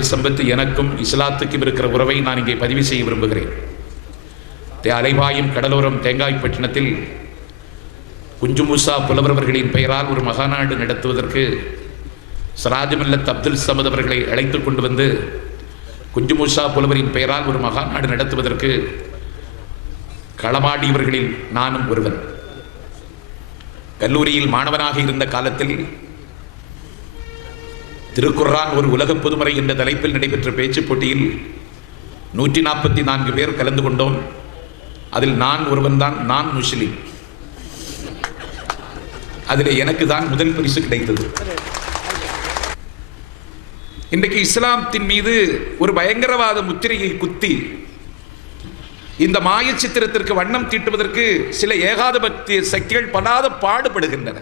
சம்பத்து எனக்கும் இஸ்லாத்துக்கும் இருக்கிற உறவை நான் இங்கே பதிவு செய்ய விரும்புகிறேன். அலைவாயும் கடலோரம் தேங்காய்பட்டினத்தில் குஞ்சு மூசா புலவரவர்களின் பெயரால் ஒரு மகாநாடு நடத்துவதற்கு சராஜமில்லத் அப்துல் சமத் அவர்களை அழைத்து கொண்டு வந்து குஞ்சுமூசா புலவரின் பெயரால் ஒரு மகாநாடு நடத்துவதற்கு களமாடியவர்களில் நானும் ஒருவன். கல்லூரியில் மாணவனாக இருந்த காலத்தில் திருக்குர்ரான் ஒரு உலக பொதுமறை என்ற தலைப்பில் நடைபெற்ற பேச்சுப் போட்டியில் நூற்றி நாற்பத்தி நான்கு பேர் கலந்து கொண்டோம். அதில் நான் ஒருவன்தான் நான் முஸ்லிம். அதில் எனக்கு தான் முதல் பரிசு கிடைத்தது. இன்றைக்கு இஸ்லாமத்தின் மீது ஒரு பயங்கரவாத முத்திரையை குத்தி இந்த மாய சித்திரத்திற்கு வண்ணம் தீட்டுவதற்கு சில ஏகாதிபத்திய சக்திகள் படாத பாடுபடுகின்றன.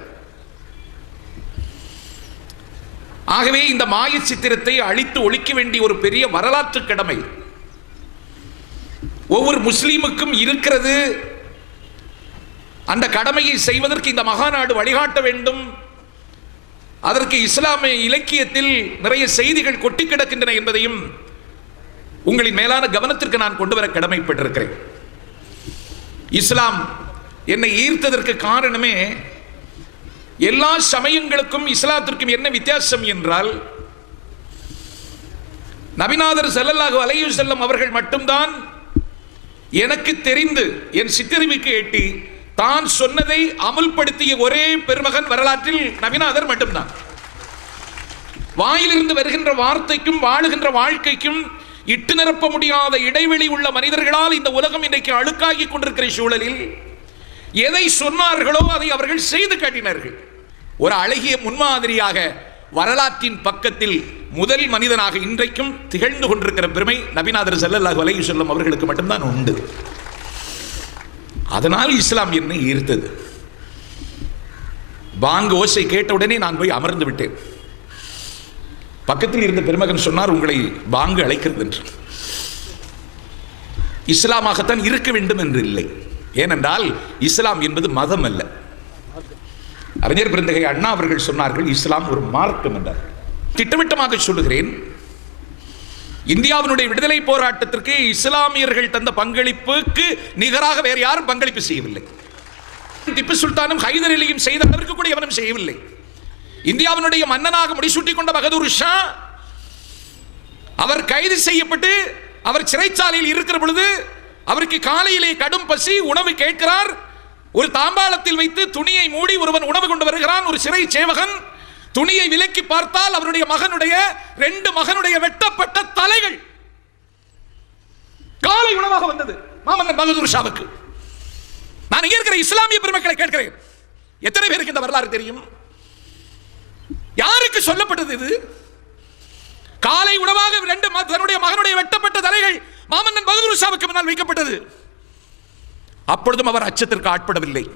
ஆகவே இந்த மாய சித்திரத்தை அழித்து ஒழிக்க வேண்டிய ஒரு பெரிய வரலாற்று கடமை. ஒவ்வொரு முஸ்லீமுக்கும் இருக்கிறது. அந்த கடமையை செய்வதற்கு இந்த மகாநாடு வழிகாட்ட வேண்டும். அதற்கு இஸ்லாமிய இலக்கியத்தில் நிறைய செய்திகள் கொட்டி கிடக்கின்றன என்பதையும் உங்களின் மேலான கவனத்திற்கு நான் கொண்டு வர கடமைப்பட்டிருக்கிறேன். இஸ்லாம் என்னை ஈர்த்ததற்கு காரணமே எல்லா சமயங்களுக்கும் இஸ்லாத்திற்கும் என்ன வித்தியாசம் என்றால் நபிநாதர் ஸல்லல்லாஹு அலைஹி செல்லும் அவர்கள் மட்டும்தான் எனக்கு தெரிந்து என் சித்தறிவுக்கு எட்டி தான் சொன்னதை அமுல்படுத்திய ஒரே பெருமகன் வரலாற்றில் நபிநாதர் மட்டும்தான். வாயிலிருந்து வருகின்ற வார்த்தைக்கும் வாழுகின்ற வாழ்க்கைக்கும் இட்டு நிரப்ப முடியாத இடைவெளி உள்ள மனிதர்களால் இந்த உலகம் இன்றைக்கு அழுக்காகி கொண்டிருக்கிற சூழலில் எதை சொன்னார்களோ அதை அவர்கள் செய்து காட்டினார்கள். ஒரு அழகிய முன்மாதிரியாக வரலாற்றின் பக்கத்தில் முதல் மனிதனாக இன்றைக்கும் திகழ்ந்து கொண்டிருக்கிற பெருமை நபிநாதர் செல்லல்லாஹு அலைஹி செல்லும் அவர்களுக்கு மட்டும்தான் உண்டு. அதனால் இஸ்லாம் என்னை ஈர்த்தது. பாங்கு ஓசை கேட்டவுடனே நான் போய் அமர்ந்து விட்டேன். பக்கத்தில் இருந்த பெருமகன் சொன்னார் உங்களை பாங்கு அழைக்கிறது என்று. இஸ்லாமாகத்தான் இருக்க வேண்டும் என்று இல்லை. ஏனென்றால் இஸ்லாம் என்பது மதம் அல்ல. அறிஞர் பிறந்தகை அண்ணா அவர்கள் சொன்னார்கள் இஸ்லாம் ஒரு மார்க்கம் என்றார். திட்டவட்டமாக சொல்லுகிறேன் இந்தியாவினுடைய விடுதலை போராட்டத்திற்கு இஸ்லாமியர்கள் தந்த பங்களிப்புக்கு நிகராக வேறு யாரும் பங்களிப்பு செய்யவில்லை. திப்பு சுல்தானும் ஹைதர் அலியும் செய்த அளவிற்கு கூட எவனும் செய்யவில்லை. இந்தியாவினுடைய மன்னனாக முடிசூட்டிக் கொண்ட பகதூர் ஷா அவர் கைது செய்யப்பட்டு அவர் சிறைச்சாலையில் இருக்கிற பொழுது அவருக்கு காலையிலே கடும் பசி உணவு கேட்கிறார் ஒரு தாம்பாளத்தில் வைத்து துணியை மூடி ஒருவன் உணவு கொண்டு வருகிறான். ஒரு சிறை சேவகன் துணியை விலக்கி பார்த்தால் அவருடைய மகனுடைய ரெண்டு மகனுடைய வெட்டப்பட்ட தலைகள் காலை உணவாக வந்தது. மாமன்னன் பகதூர் ஷாவுக்கு. நான் இங்க இருக்கிற இஸ்லாமிய பெருமக்களை கேட்கிறேன். எத்தனை பேருக்கு இந்த வரலாறு தெரியும்? யாருக்கு சொல்லப்பட்டது இது? காலை உணவாக ரெண்டு தன்னுடைய மகனுடைய வெட்டப்பட்ட தலைகள் மாமன்னன் பகதூர் ஷாவுக்கு முன்னால் வைக்கப்பட்டது. அப்பொழுதும் அவர் அச்சத்திற்கு ஆட்படவில்லை.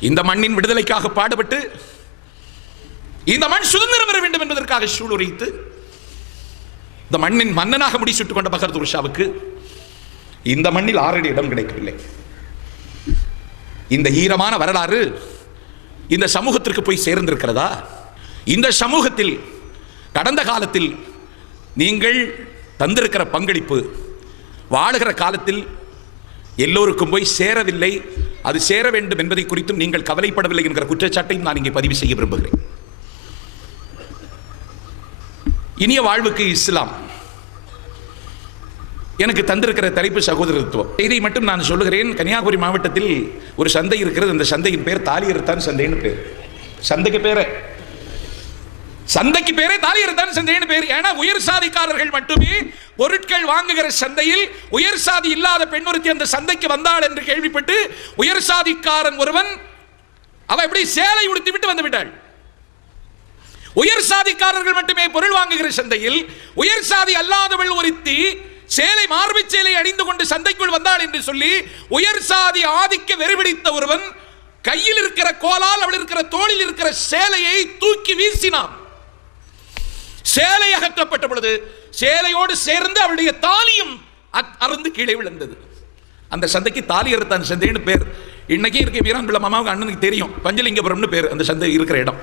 இந்த மண்ணின் விடுதலைக்காக பாடுபட்டு இந்த மண் சுதந்திரம் பெற வேண்டும் என்பதற்காக சூளுரைத்து இந்த மண்ணின் மன்னனாக முடிச்சுட்டுக் கொண்ட பகதூர் ஷாவுக்கு இந்த மண்ணில் ஆறடி இடம் கிடைக்கவில்லை. இந்த ஈரமான வரலாறு இந்த சமூகத்திற்கு போய் சேர்ந்திருக்கிறதா? இந்த சமூகத்தில் கடந்த காலத்தில் நீங்கள் தந்திருக்கிற பங்களிப்பு வாழுகிற காலத்தில் எல்லோருக்கும் போய் சேரவில்லை. அது சேர வேண்டும் என்பதை குறித்தும் நீங்கள் கவலைப்படவில்லை என்கிற குற்றச்சாட்டையும் நான் இங்கே பதிவு செய்ய விரும்புகிறேன். இனிய வாழ்வுக்கு இஸ்லாம். எனக்கு தந்திருக்கிற தலைப்பு சகோதரத்துவம். இதை மட்டும் நான் சொல்லுகிறேன். கன்னியாகுமரி மாவட்டத்தில் ஒரு சந்தை இருக்கிறது. அந்த சந்தையின் பேர் தாலியறுத்தான் சந்தைன்னு பேர். சந்தைக்கு பேரை. சந்தைக்கு பேரே தாலியறுத்தான் சந்தைன்னு பேர். ஏன்னா உயர் சாதிக்காரர்கள் மட்டுமே பொருட்கள் வாங்குகிற சந்தையில் உயர் சாதி இல்லாத பெண்ணொருத்தி அந்த சந்தைக்கு வந்தாள் என்று கேள்விப்பட்டு உயர் சாதிக்காரன் ஒருவன் அவ எப்படி சேலை உடுத்தி விட்டு வந்து விட்டாள். உயர் சாதிக்காரர்கள் மட்டுமே பொருள் வாங்குகிற சந்தையில் உயர் சாதி அல்லாதவள் ஒருத்தி சேலை மார்பு சேலை அணிந்து கொண்டு சந்தைக்குள் வந்தாள் என்று சொல்லி உயர் சாதி ஆதிக்க வெறிபிடித்த ஒருவன் கையில் இருக்கிற கோலால் அவள் இருக்கிற தோளில் இருக்கிற சேலையை தூக்கி வீசினான். சேலை அகற்றப்பட்ட பொழுது சேலையோடு சேர்ந்து அவளுடைய தாலியும் அ- அறுந்து கீழே விழுந்தது. அந்த சந்தைக்கு தாலி அறுத்தான் சந்தைன்னு பேர். இன்னைக்கு இருக்க வீரன் பிள்ளை மாமாவுக்கு அண்ணனுக்கு தெரியும். பஞ்சலிங்கபுரம்னு பேர். அந்த சந்தை இருக்கிற இடம்.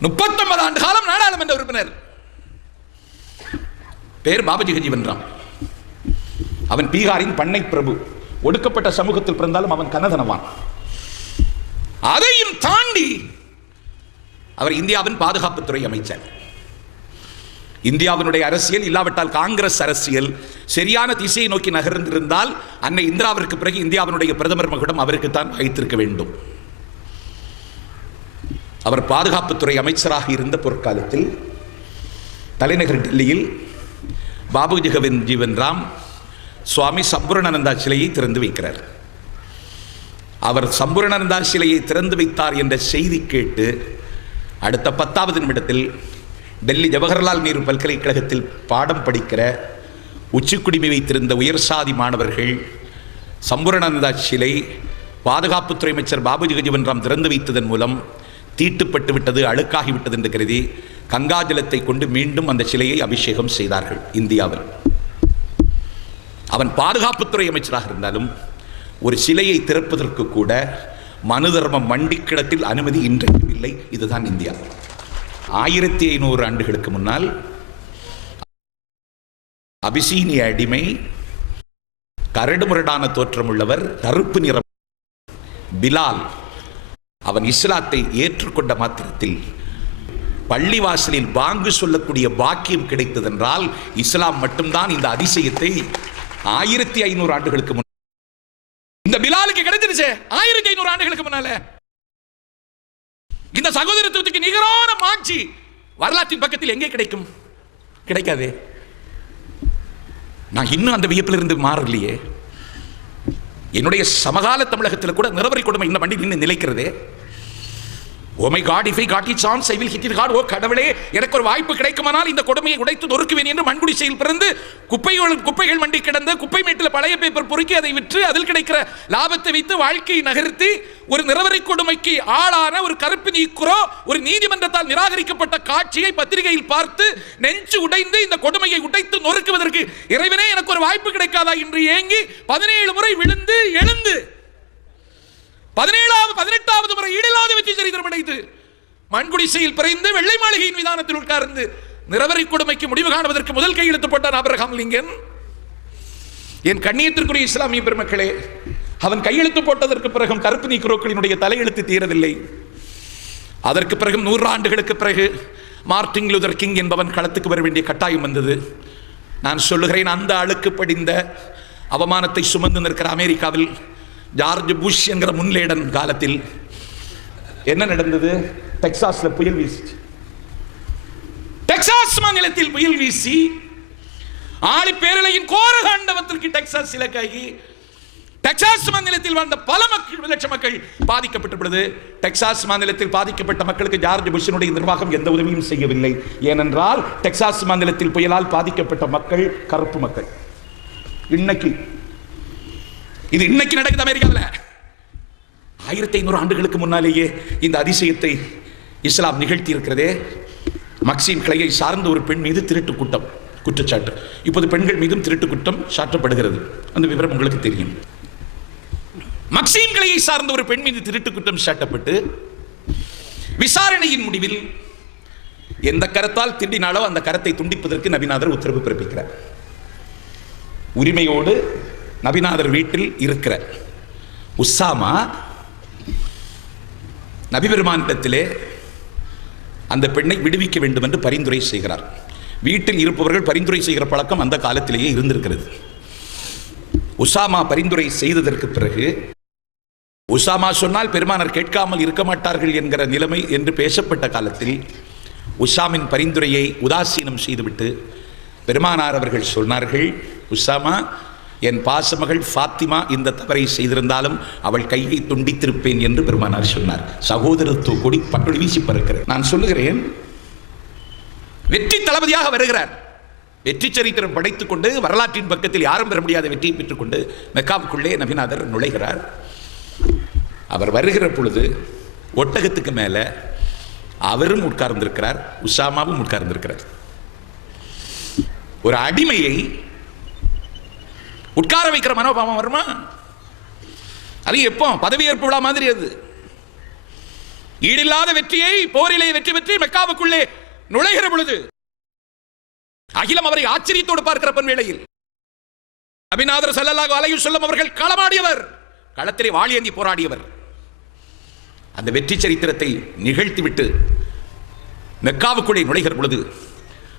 முப்பத்தொன்பது ஆண்டு காலம் நாடாளுமன்ற உறுப்பினர். பேர் பாபஜி கஜீவன் ராம். அவன் பீகாரின் பண்ணை பிரபு. ஒடுக்கப்பட்ட சமூகத்தில் பிறந்தாலும் அவன் கனதனவான் அதையும் தாண்டி அவர் இந்தியாவின் பாதுகாப்புத்துறை அமைச்சர். இந்தியாவினுடைய அரசியல் இல்லாவிட்டால் காங்கிரஸ் அரசியல் சரியான திசையை நோக்கி நகர்ந்திருந்தால் அன்னை இந்திராவிற்கு பிறகு இந்தியாவினுடைய பிரதமர் மகுடம் அவருக்கு தான் வைத்திருக்க வேண்டும். அவர் பாதுகாப்புத்துறை அமைச்சராக இருந்த பொற்காலத்தில் தலைநகர் டெல்லியில் பாபு ஜெகவன் ஜீவன் ராம் சுவாமி சம்பூரணானந்தா சிலையை திறந்து வைக்கிறார். அவர் சம்பூரணானந்தா சிலையை திறந்து வைத்தார் என்ற செய்தி கேட்டு அடுத்த பத்தாவது நிமிடத்தில் டெல்லி ஜவஹர்லால் நேரு பல்கலைக்கழகத்தில் பாடம் படிக்கிற உச்சிக்குடிமை வைத்திருந்த உயர் சாதி மாணவர்கள் சம்பூர்ணானந்தா சிலை பாதுகாப்புத்துறை அமைச்சர் பாபு ஜெகஜீவன் ராம் திறந்து வைத்ததன் மூலம் தீட்டுப்பட்டு விட்டது அழுக்காகி விட்டது என்று கருதி கங்காஜலத்தை கொண்டு மீண்டும் அந்த சிலையை அபிஷேகம் செய்தார்கள் இந்தியாவில். அவன் பாதுகாப்புத்துறை அமைச்சராக இருந்தாலும் ஒரு சிலையை திறப்பதற்கு கூட மனு தர்மம் மண்டிக்கிடத்தில் அனுமதி இன்றைக்கும் இல்லை. இதுதான் இந்தியா. ஆயிரத்தி ஐநூறு ஆண்டுகளுக்கு முன்னால் அபிசீனிய அடிமை கரடுமுரடான தோற்றம் உள்ளவர் கருப்பு நிறம் பிலால் அவன் இஸ்லாத்தை ஏற்றுக்கொண்ட மாத்திரத்தில் பள்ளிவாசலில் பாங்கு சொல்லக்கூடிய பாக்கியம் கிடைத்ததென்றால் இஸ்லாம் மட்டும்தான் இந்த அதிசயத்தை ஆயிரத்தி ஐநூறு ஆண்டுகளுக்கு முன் இந்த பிலாலுக்கு கிடைச்சிருச்சே ஆயிரத்தி ஐநூறு ஆண்டுகளுக்கு முன்னால. இந்த சகோதரத்துவத்துக்கு நிகரான மாட்சி வரலாற்றின் பக்கத்தில் எங்கே கிடைக்கும்? கிடைக்காதே. நான் இன்னும் அந்த வியப்பில் இருந்து மாறலையே. என்னுடைய சமகால தமிழகத்தில் கூட நிறவரி கொடுமை இந்த வண்டி நின்று நிலைக்கிறதே. ஓ my god if I got it chance I will hit it god ஓ கடவுளே எனக்கு ஒரு வாய்ப்பு கிடைக்குமானால் இந்த கொடுமையை உடைத்து நொறுக்குவேன் என்று மண்குடிசையில் பிறந்து குப்பைகள் குப்பைகள் மண்டி கிடந்த குப்பை மேட்டில் பழைய பேப்பர் பொறுக்கி அதை விற்று அதில் கிடைக்கிற லாபத்தை வைத்து வாழ்க்கையை நகர்த்தி ஒரு நிறவரை கொடுமைக்கு ஆளான ஒரு கருப்பு நீக்குறோ ஒரு நீதிமன்றத்தால் நிராகரிக்கப்பட்ட காட்சியை பத்திரிகையில் பார்த்து நெஞ்சு உடைந்து இந்த கொடுமையை உடைத்து நொறுக்குவதற்கு இறைவனே எனக்கு ஒரு வாய்ப்பு கிடைக்காதா என்று ஏங்கி பதினேழு முறை விழுந்து எழுந்து பதினேழாவது பதினெட்டாவது முறை ஈடில்லாத வெற்றி சரித்திரம் அடைந்து மண்குடிசையில் பிறந்து வெள்ளை மாளிகையின் விதானத்தில் உட்கார்ந்து நிறவரி கொடுமைக்கு முடிவு காணுவதற்கு முதல் கையெழுத்து போட்டான் லிங்கன். என் கண்ணியத்திற்குரிய இஸ்லாமிய பெருமக்களே அவன் கையெழுத்து போட்டதற்கு பிறகும் கருப்பு நீக்குரோக்களினுடைய தலையெழுத்து தீரவில்லை. அதற்கு பிறகு நூறாண்டுகளுக்கு பிறகு மார்டின் லூதர் கிங் என்பவன் களத்துக்கு வர வேண்டிய கட்டாயம் வந்தது. நான் சொல்லுகிறேன் அந்த அழுக்கு படிந்த அவமானத்தை சுமந்து நிற்கிற அமெரிக்காவில் ஜார்ஜ் புஷ் என்கிற முன்லேடன் காலத்தில் என்ன நடந்தது? டெக்சாஸ்ல புயல் வீசிச்சு. டெக்சாஸ் மாநிலத்தில் புயல் வீசி ஆளி பேரலையின் கோர காண்டவத்திற்கு டெக்சாஸ் இலக்காகி டெக்சாஸ் மாநிலத்தில் வாழ்ந்த பல மக்கள் லட்சம் மக்கள் பாதிக்கப்பட்டுள்ளது. டெக்சாஸ் மாநிலத்தில் பாதிக்கப்பட்ட மக்களுக்கு ஜார்ஜ் புஷனுடைய நிர்வாகம் எந்த உதவியும் செய்யவில்லை. ஏனென்றால் டெக்சாஸ் மாநிலத்தில் புயலால் பாதிக்கப்பட்ட மக்கள் கருப்பு மக்கள். இன்னைக்கு இது இன்னைக்கு நடக்குது அமெரிக்காவில். ஆயிரத்தி ஐநூறு ஆண்டுகளுக்கு முன்னாலேயே இந்த அதிசயத்தை இஸ்லாம் நிகழ்த்தி இருக்கிறதே மக்சீம் கிளையை சார்ந்த ஒரு பெண் மீது திருட்டு கூட்டம் குற்றச்சாட்டு. இப்போது பெண்கள் மீதும் திருட்டு குற்றம் சாட்டப்படுகிறது அந்த விவரம் உங்களுக்கு தெரியும். மக்சீம் கிளையை சார்ந்த ஒரு பெண் மீது திருட்டு குற்றம் சாட்டப்பட்டு விசாரணையின் முடிவில் எந்த கரத்தால் திண்டினாலோ அந்த கரத்தை துண்டிப்பதற்கு நபிநாதர் உத்தரவு பிறப்பிக்கிறார். உரிமையோடு நபிநாதர் வீட்டில் இருக்கிற உசாமா நபிபெருமானிடத்திலே அந்த பெண்ணை விடுவிக்க வேண்டும் என்று பரிந்துரை செய்கிறார். வீட்டில் இருப்பவர்கள் பரிந்துரை செய்கிற பழக்கம் அந்த காலத்திலேயே இருந்திருக்கிறது. உசாமா பரிந்துரை செய்ததற்கு பிறகு உசாமா சொன்னால் பெருமானர் கேட்காமல் இருக்க மாட்டார்கள் என்கிற நிலைமை என்று பேசப்பட்ட காலத்தில் உஷாமின் பரிந்துரையை உதாசீனம் செய்துவிட்டு பெருமானார் அவர்கள் சொன்னார்கள் உஷாமா என் பாசமகள் ஃபாத்திமா இந்த தவறை செய்திருந்தாலும் அவள் கையை துண்டித்திருப்பேன் என்று பெருமானார் சொன்னார். சகோதரத்துவ கொடி பட்டுள் வீசி பறக்கிறேன் நான் சொல்லுகிறேன் வெற்றி தளபதியாக வருகிறார். வெற்றி சரித்திரம் படைத்துக் கொண்டு வரலாற்றின் பக்கத்தில் யாரும் பெற முடியாத வெற்றியை பெற்றுக்கொண்டு மெக்காவுக்குள்ளே நபிநாதர் நுழைகிறார். அவர் வருகிற பொழுது ஒட்டகத்துக்கு மேலே அவரும் உட்கார்ந்திருக்கிறார் உஷாமாவும் உட்கார்ந்திருக்கிறார். ஒரு அடிமையை உட்கார வைக்கிற மனோபாவம் வருமா? அது எப்போ? பதவியேற்பு விழா மாதிரி அது. ஈடில்லாத வெற்றியை போரிலே வெற்றி பெற்று மெக்காவுக்குள்ளே நுழைகிற பொழுது அகிலம் அவரை ஆச்சரியத்தோடு பார்க்கிற பொன் வேளையில் அபிநாதர் செல்லலாக அலையு செல்லும் அவர்கள் களமாடியவர் களத்திலே வாழியந்தி போராடியவர். அந்த வெற்றி சரித்திரத்தை நிகழ்த்திவிட்டு மெக்காவுக்குள்ளே நுழைகிற பொழுது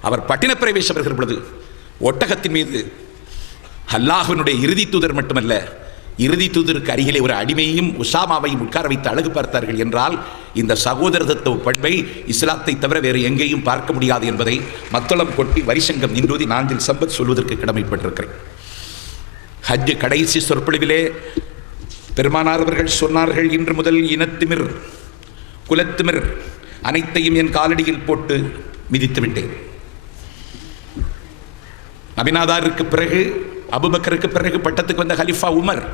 அவர் பட்டின பிரவேசம் வருகிற பொழுது ஒட்டகத்தின் மீது அல்லாஹனுடைய இறுதி தூதர் மட்டுமல்ல இறுதி தூதருக்கு அருகிலே ஒரு அடிமையையும் உசாமாவையும் உட்கார வைத்து அழகு பார்த்தார்கள் என்றால் இந்த சகோதரத்துவ பண்பை இஸ்லாத்தை தவிர வேறு எங்கேயும் பார்க்க முடியாது என்பதை மத்தளம் கொட்டி வரிசங்கம் நின்றோதி நான்கில் சம்பத் சொல்வதற்கு கடமைப்பட்டிருக்கிறேன். ஹஜ் கடைசி சொற்பொழிவிலே பெருமானார் அவர்கள் சொன்னார்கள் இன்று முதல் இனத்திமிர் குலத்திமிர் அனைத்தையும் என் காலடியில் போட்டு மிதித்து விட்டேன். நபிநாதாருக்கு பிறகு அபுபக்கருக்கு பிறகு பட்டத்துக்கு வந்த ஹலிஃபா உமர்.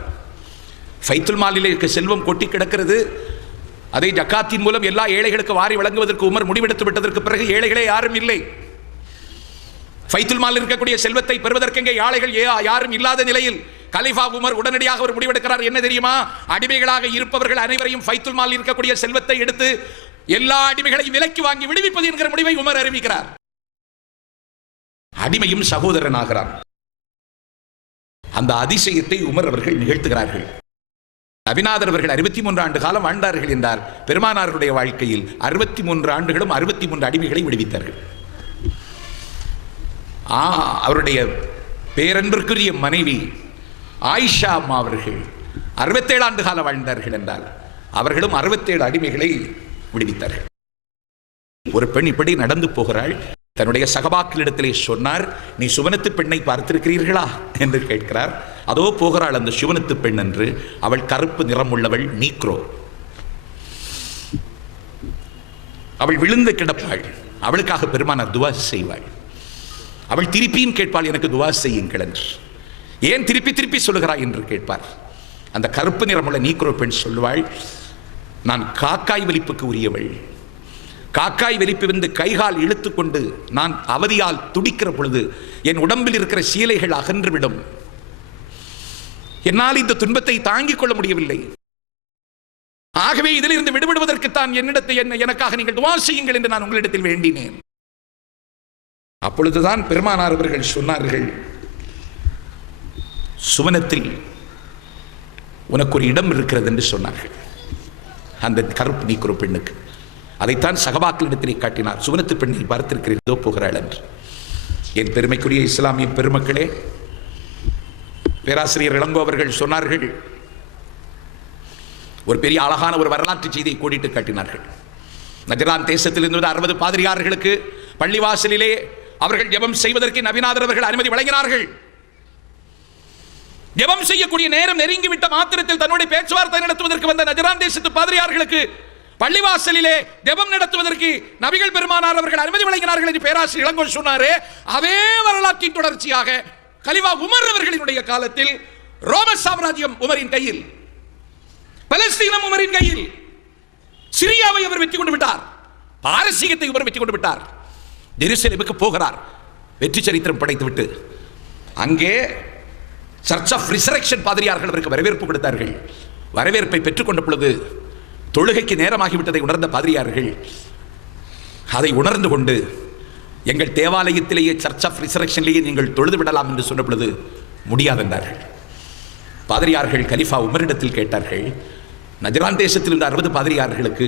ஃபைத்துல் மாலிலே செல்வம் கொட்டி கிடக்கிறது. அதை ஜக்காத்தின் மூலம் எல்லா ஏழைகளுக்கு வாரி வழங்குவதற்கு உமர் முடிவெடுத்து விட்டதற்கு பிறகு ஏழைகளே யாரும் இல்லை. ஃபைத்துல் மாலில் இருக்கக்கூடிய செல்வத்தை பெறுவதற்கு இங்கே ஏழைகள் ஏ- யாரும் இல்லாத நிலையில் கலிஃபா உமர் உடனடியாக ஒரு முடிவெடுக்கிறார். என்ன தெரியுமா? அடிமைகளாக இருப்பவர்கள் அனைவரையும் ஃபைத்துல் மாலில் இருக்கக்கூடிய செல்வத்தை எடுத்து எல்லா அடிமைகளையும் விலைக்கு வாங்கி விடுவிப்பது என்கிற முடிவை உமர் அறிவிக்கிறார். அடிமையும் சகோதரன் ஆகிறான். அந்த அதிசயத்தை உமர் அவர்கள் நிகழ்த்துகிறார்கள். நபிநாதர் அவர்கள் அறுபத்தி மூன்று ஆண்டு காலம் வாழ்ந்தார்கள் என்றார் பெருமானாருடைய வாழ்க்கையில் அறுபத்தி மூன்று ஆண்டுகளும் அறுபத்தி மூன்று அடிமைகளை விடுவித்தார்கள். ஆ அவருடைய பேரன்பிற்குரிய மனைவி ஆயிஷா அம்மா அவர்கள் அறுபத்தேழு ஆண்டு காலம் வாழ்ந்தார்கள் என்றால் அவர்களும் அறுபத்தேழு அடிமைகளை விடுவித்தார்கள். ஒரு பெண் இப்படி நடந்து போகிறாள் தன்னுடைய சகபாக்களிடத்திலே சொன்னார் நீ சுவனத்து பெண்ணை பார்த்திருக்கிறீர்களா? என்று கேட்கிறார். அதோ போகிறாள் அந்த சுவனத்து பெண் என்று. அவள் கருப்பு நிறம் உள்ளவள் நீக்ரோ. அவள் விழுந்து கிடப்பாள். அவளுக்காக பெருமானார் துவா செய்வாள். அவள் திருப்பியும் கேட்பாள் எனக்கு துவா செய்யுங்கள் என்று. ஏன் திருப்பி திருப்பி சொல்லுகிறாய்? என்று கேட்பார். அந்த கருப்பு நிறமுள்ள நீக்ரோ பெண் சொல்லுவாள் நான் காக்காய் வலிப்புக்கு உரியவள். காக்காய் வெளிப்பிருந்து கைகால் இழுத்துக்கொண்டு நான் அவதியால் துடிக்கிற பொழுது என் உடம்பில் இருக்கிற சீலைகள் அகன்றுவிடும். என்னால் இந்த துன்பத்தை தாங்கிக் கொள்ள முடியவில்லை. ஆகவே இதிலிருந்து விடுபடுவதற்கு தான் என்னிடத்தை என்ன எனக்காக நீங்கள் துவா செய்யுங்கள் என்று நான் உங்களிடத்தில் வேண்டினேன். அப்பொழுதுதான் பெருமானார் அவர்கள் சொன்னார்கள் சுவனத்தில் உனக்கு ஒரு இடம் இருக்கிறது என்று சொன்னார்கள். அந்த கருப்பு நீக்குற பெண்ணுக்கு. அதைத்தான் சகபாக்களிடத்திலே காட்டினார். சுவனத்து பெண்ணை பார்த்திருக்கிறதோ போகிறாள் என்று. என் பெருமைக்குரிய இஸ்லாமிய பெருமக்களே பேராசிரியர் இளங்கோ அவர்கள் சொன்னார்கள் ஒரு பெரிய அழகான ஒரு வரலாற்று செய்தியை கூடிட்டு காட்டினார்கள். நஜரான் தேசத்தில் இருந்து அறுபது பாதிரியார்களுக்கு பள்ளிவாசலிலே அவர்கள் ஜெபம் செய்வதற்கு நபிநாதர் அவர்கள் அனுமதி வழங்கினார்கள். ஜெபம் செய்யக்கூடிய நேரம் நெருங்கிவிட்ட மாத்திரத்தில் தன்னுடைய பேச்சுவார்த்தை நடத்துவதற்கு வந்த நஜரான் தேசத்து பாதிரியார்களுக்கு பள்ளிவாசலிலே ஜெபம் நடத்துவதற்கு நபிகள் பெருமானார் அவர்கள் அனுமதி வழங்கினார்கள் என்று பேராசிரியர் இளங்கோ சொன்னாரே. அதே வரலாற்றின் தொடர்ச்சியாக கலிவா உமர் அவர்களினுடைய காலத்தில் ரோம சாம்ராஜ்யம் உமரின் கையில் பலஸ்தீனம் உமரின் கையில் சிரியாவை அவர் வெற்றி கொண்டு விட்டார். பாரசீகத்தை உமர் வெற்றி கொண்டு விட்டார். ஜெருசலேமுக்கு போகிறார். வெற்றி சரித்திரம் படைத்துவிட்டு அங்கே சர்ச் ஆஃப் ரிசரக்ஷன் பாதிரியார்கள் அவருக்கு வரவேற்பு கொடுத்தார்கள். வரவேற்பை பெற்றுக்கொண்ட பொழுது தொழுகைக்கு நேரமாகிவிட்டதை உணர்ந்த பாதிரியார்கள் அதை உணர்ந்து கொண்டு எங்கள் தேவாலயத்திலேயே சர்ச் ஆஃப் ரிசரக்ஷன்லேயே நீங்கள் தொழுது விடலாம் என்று சொன்ன பொழுது முடியாதென்றார்கள். பாதிரியார்கள் கலிஃபா உமரிடத்தில் கேட்டார்கள் நஜரான் தேசத்தில் இருந்த அறுபது பாதிரியார்களுக்கு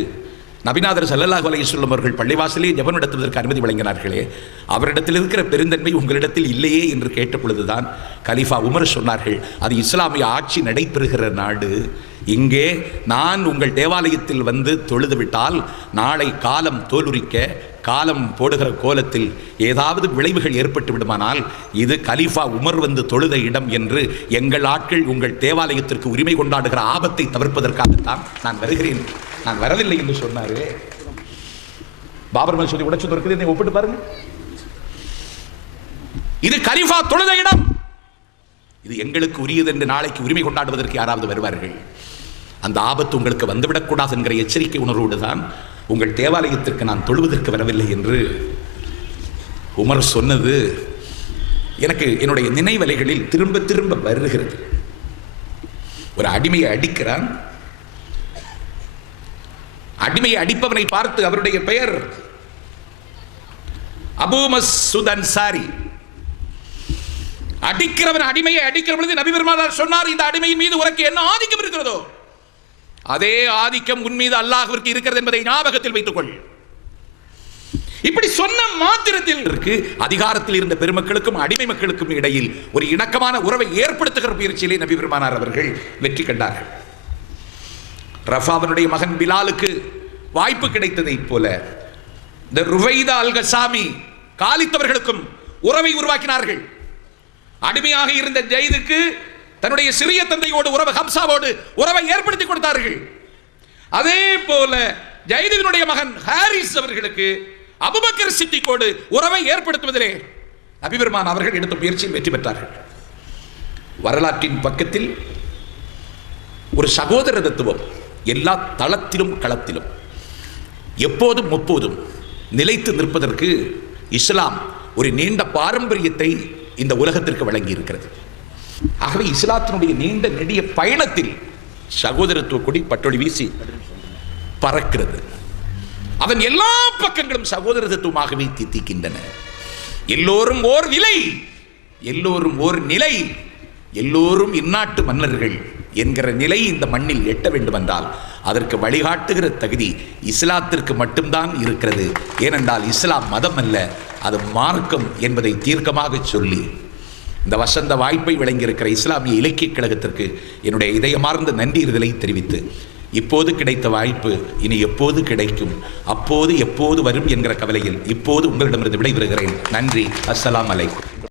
நபிநாதர் ஸல்லல்லாஹு அலைய சொல்லும் அவர்கள் பள்ளிவாசலே ஜெபம் நடத்துவதற்கு அனுமதி வழங்கினார்களே அவரிடத்தில் இருக்கிற பெருந்தன்மை உங்களிடத்தில் இல்லையே என்று கேட்ட பொழுதுதான் கலிஃபா உமர் சொன்னார்கள் அது இஸ்லாமிய ஆட்சி நடைபெறுகிற நாடு இங்கே நான் உங்கள் தேவாலயத்தில் வந்து தொழுது விட்டால் நாளை காலம் தோலுரிக்க காலம் போடுகிற கோலத்தில் ஏதாவது விளைவுகள் ஏற்பட்டு விடுமானால் இது கலீஃபா உமர் வந்து தொழுத இடம் என்று எங்கள் ஆட்கள் உங்கள் தேவாலயத்திற்கு உரிமை கொண்டாடுகிற ஆபத்தை தவிர்ப்பதற்காகத்தான் நான் வருகிறேன். நான் வரவில்லை என்று சொன்னார். பாபர் மசூதி உடைச்சு இருக்குது ஒப்பிட்டு பாருங்க. இது கலீஃபா தொழுத இடம். இது எங்களுக்கு உரியது என்று நாளைக்கு உரிமை கொண்டாடுவதற்கு யாராவது வருவார்கள்? அந்த ஆபத்து உங்களுக்கு வந்துவிடக்கூடாது என்கிற எச்சரிக்கை உணர்வோடு தான் உங்கள் தேவாலயத்திற்கு நான் தொழுவதற்கு வரவில்லை என்று உமர் சொன்னது. எனக்கு என்னுடைய நினைவலைகளில் திரும்ப திரும்ப வருகிறது. ஒரு அடிமையை அடிக்கிறான். அடிமையை அடிப்பவனை பார்த்து அவருடைய பெயர் அபூமஸ் சுதன்சாரி அடிக்கிறவன் அடிமையை அடிக்கிற பொழுது நபி பெருமாதார் சொன்னார் இந்த அடிமையின் மீது உனக்கு என்ன ஆதிக்கம் இருக்கிறதோ? அதே ஆதிக்கம் உன் மீது இருக்கிறது என்பதை ஞாபகத்தில் வைத்துக் கொள் இப்படி சொன்ன மாத்திரத்தில் இருக்கு அதிகாரத்தில் இருந்த பெருமக்களுக்கும் அடிமை மக்களுக்கும் இடையில் ஒரு இணக்கமான உறவை ஏற்படுத்துகிற முயற்சியிலே நபி பெருமானார் அவர்கள் வெற்றி கண்டார்கள். ரஃபாவனுடைய மகன் பிலாலுக்கு வாய்ப்பு கிடைத்ததைப் போல இந்த ருவைதா அல்கசாமி காலித்தவர்களுக்கும் உறவை உருவாக்கினார்கள். அடிமையாக இருந்த ஜெயிதுக்கு தன்னுடைய சிறிய தந்தையோடு உறவு ஹம்சாவோடு உறவை ஏற்படுத்தி கொடுத்தார்கள். அதே போல ஜெயிதுவினுடைய மகன் ஹாரிஸ் அவர்களுக்கு அபுபக்கர் சித்திக்கோடு உறவை ஏற்படுத்துவதிலே நபிபெருமான் அவர்கள் எடுத்த முயற்சியில் வெற்றி பெற்றார்கள். வரலாற்றின் பக்கத்தில் ஒரு சகோதர தத்துவம் எல்லா தளத்திலும் களத்திலும் எப்போதும் முப்போதும் நிலைத்து நிற்பதற்கு இஸ்லாம் ஒரு நீண்ட பாரம்பரியத்தை இந்த உலகத்திற்கு வழங்கி இருக்கிறது ஆகவே இஸ்லாத்தினுடைய நீண்ட நெடிய பயணத்தில் சகோதரத்துவ கொடி பட்டொளி வீசி பறக்கிறது. அதன் எல்லா பக்கங்களும் சகோதரத்துவமாகவே தித்திக்கின்றன எல்லோரும் ஓர் விலை எல்லோரும் ஓர் நிலை எல்லோரும் இந்நாட்டு மன்னர்கள் என்கிற நிலை இந்த மண்ணில் எட்ட வேண்டுமென்றால் அதற்கு வழிகாட்டுகிற தகுதி இஸ்லாத்திற்கு மட்டும்தான் இருக்கிறது. ஏனென்றால் இஸ்லாம் மதம் அல்ல அது மார்க்கம் என்பதை தீர்க்கமாக சொல்லி இந்த வசந்த வாய்ப்பை வழங்கியிருக்கிற இஸ்லாமிய இலக்கிய கழகத்திற்கு என்னுடைய இதயமார்ந்த நன்றியறிதலை தெரிவித்து இப்போது கிடைத்த வாய்ப்பு இனி எப்போது கிடைக்கும் அப்போது எப்போது வரும் என்கிற கவலையில் இப்போது உங்களிடமிருந்து விடைபெறுகிறேன். நன்றி. அஸ்லாம் அலைக்கும்.